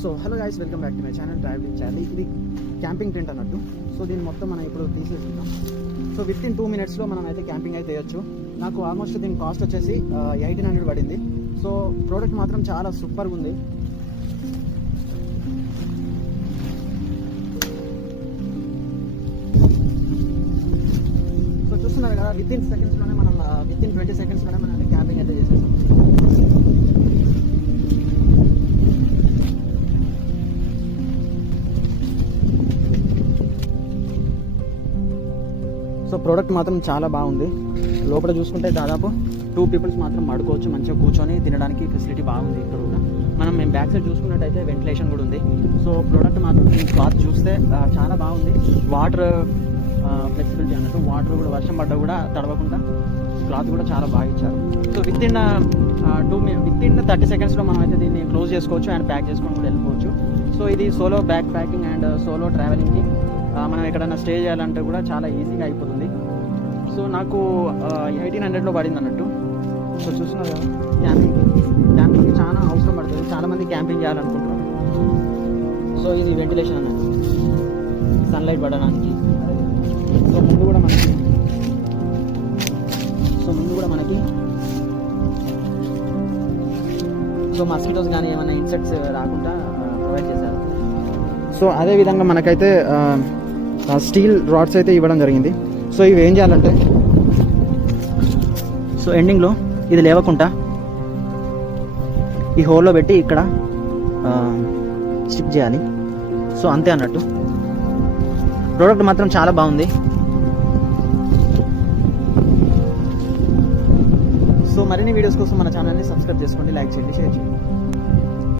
So hello guys, welcome back to my channel travelling channel. ఇది camping tent అన్నట్టు. So దీన్ని మొత్తం మనం ఇప్పుడు తీసేసుకుందాం. సో విత్ ఇన్ 2 minutesలో మనం అయితే క్యాంపింగ్ అయితే చేయొచ్చు. నాకు ఆల్మోస్ట్ దీని కాస్ట్ వచ్చేసి 1800 పడింది. సో ప్రోడక్ట్ మాత్రం చాలా సూపర్గా ఉంది. సో చూస్తున్నారు కదా, విత్ ఇన్ 20 సెకండ్స్లోనే మనం అయితే క్యాంపింగ్ అయితే చేసేసాం. సో ప్రోడక్ట్ మాత్రం చాలా బాగుంది. లోపల చూసుకుంటే దాదాపు 2 పీపుల్స్ మాత్రం పడుకోవచ్చు, మంచిగా కూర్చొని తినడానికి ఫెసిలిటీ బాగుంది. ఇక్కడ కూడా మేము బ్యాక్ సైడ్ చూసుకున్నట్టయితే వెంటిలేషన్ కూడా ఉంది. సో ప్రోడక్ట్ మాత్రం క్లాత్ చూస్తే చాలా బాగుంది. వాటర్ ఫ్లెక్సిబిలిటీ అన్నట్టు, వాటర్ కూడా వర్షం పడ్డా కూడా తడవకుండా క్లాత్ కూడా చాలా బాగా ఇచ్చారు. సో విత్ ఇన్ 30 సెకండ్స్లో మనం అయితే దీన్ని క్లోజ్ చేసుకోవచ్చు అండ్ ప్యాక్ చేసుకొని కూడా వెళ్ళిపోవచ్చు. సో ఇది solo back packing and solo ట్రావెలింగ్కి మనం ఎక్కడైనా స్టే చేయాలంటే కూడా చాలా ఈజీగా అయిపోతుంది. సో నాకు 1800లో పడింది అన్నట్టు. సో చూస్తున్నారు కదా, క్యాంపింగ్కి చాలా అవసరం పడుతుంది. చాలామంది క్యాంపింగ్ చేయాలనుకుంటున్నారు. సో ఇది వెంటిలేషన్ అన్నట్టు, సన్లైట్ పడడానికి. సో ముందు కూడా మనకి సో మస్కిటోస్ కానీ ఏమైనా ఇన్సెక్ట్స్ రాకుండా ప్రొవైడ్ చేశారు. సో అదేవిధంగా మనకైతే స్టీల్ రాడ్స్ అయితే ఇవ్వడం జరిగింది. సో ఇవి ఏం చేయాలంటే, సో ఎండింగ్లో ఇది లేవకుండా ఈ హోల్లో పెట్టి ఇక్కడ స్టిక్ చేయాలి. సో అంతే అన్నట్టు. ప్రోడక్ట్ మాత్రం చాలా బాగుంది. సో మరిన్ని వీడియోస్ కోసం మన ఛానల్ని సబ్స్క్రైబ్ చేసుకోండి, లైక్ చేయండి, షేర్ చేయండి.